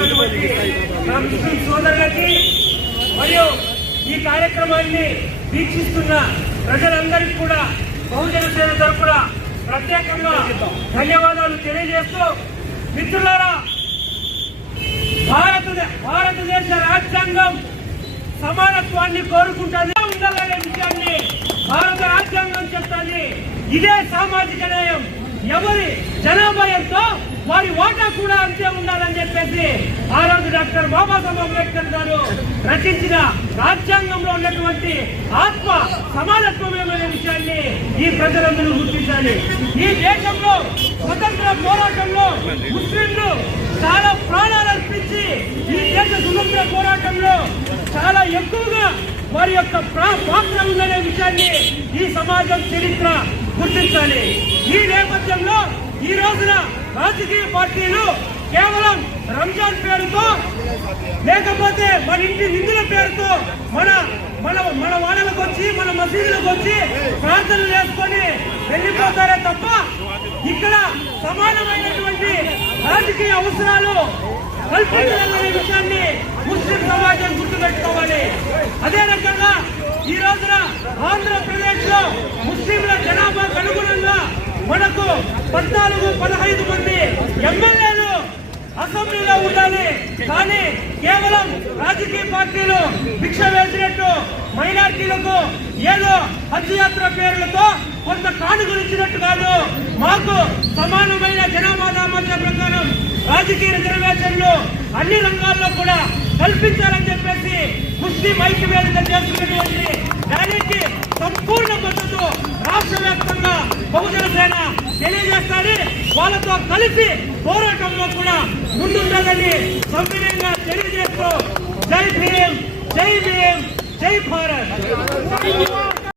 నా ముస్లిం సోదరులకి మరియు ఈ కార్యక్రమాన్ని వీక్షిస్తున్న ప్రజలందరికీ కూడా బహుజన సేన తరఫున ప్రత్యేకంగా ధన్యవాదాలు తెలియజేస్తూ మిత్రులారా భారత భారతదేశ రాజ్యాంగం సమానత్వాన్ని కోరుకుంటుంది. ఉండాలనే విషయాన్ని భారత రాజ్యాంగం చెప్తుంది. ఇదే సామాజిక న్యాయం. ఎవరి జనాభా ఎంతో వారి ఓటా కూడా అంతే ఉండాలని చెప్పేసి ఆ రోజు డాక్టర్ బాబాసాహెబ్ అంబేద్కర్ గారు రచించిన రాజ్యాంగంలో ఉన్నటువంటి ఆత్మ సమానత్వమేమనే విషయాన్ని ఈ ప్రజలందరూ గుర్తించాలి. ఈ దేశంలో స్వతంత్ర పోరాటంలో ముస్లింలు చాలా ప్రాణాలు అర్పించి ఈ దేశ సుతంత్ర పోరాటంలో చాలా ఎక్కువగా వారి యొక్క ప్రా- పాత్ర ఉందనే విషయాన్ని ఈ సమాజం చరిత్ర గుర్తించాలి. ఈ నేపథ్యంలో ఈ రోజున రాజకీయ పార్టీలు కేవలం రంజాన్ పేరుతో లేకపోతే మన ఇంటి నిందుల పేరుతో మన మన మన వాళ్ళకు వచ్చి మన మసీదులకు వచ్చి ప్రార్థనలు చేసుకొని వెళ్ళిపోతారే తప్ప ఇక్కడ సమానమైనటువంటి రాజకీయ అవసరాలు కల్పించాలనే విషయాన్ని ముస్లిం సమాజం గుర్తుపెట్టుకోవాలి. అదే మనకు పద్నాలుగు పదహైదు మంది ఎమ్మెల్యేలు అసెంబ్లీలో ఉండాలి. కానీ కేవలం రాజకీయ పార్టీలు భిక్ష వేసినట్టు మైనార్టీలకు ఏదో హజ్ యాత్ర పేర్లతో కొంత కానుకలు ఇచ్చినట్టు కాదు. మాకు సమానమైన జనాభా దామార్య ప్రకారం రాజకీయ రిజర్వేషన్లు అన్ని రంగాల్లో కూడా కల్పించాలని చెప్పేసి ముస్లిం ఐక్యవేదిక చేస్తున్నటువంటి దానికి తెలియజేస్తారని వాళ్ళతో కలిసి పోరాటంలో కూడా ముందుండాలని సభ్యులంగా తెలియజేస్తూ జై భీమ్ జై భీమ్ జై భారత్.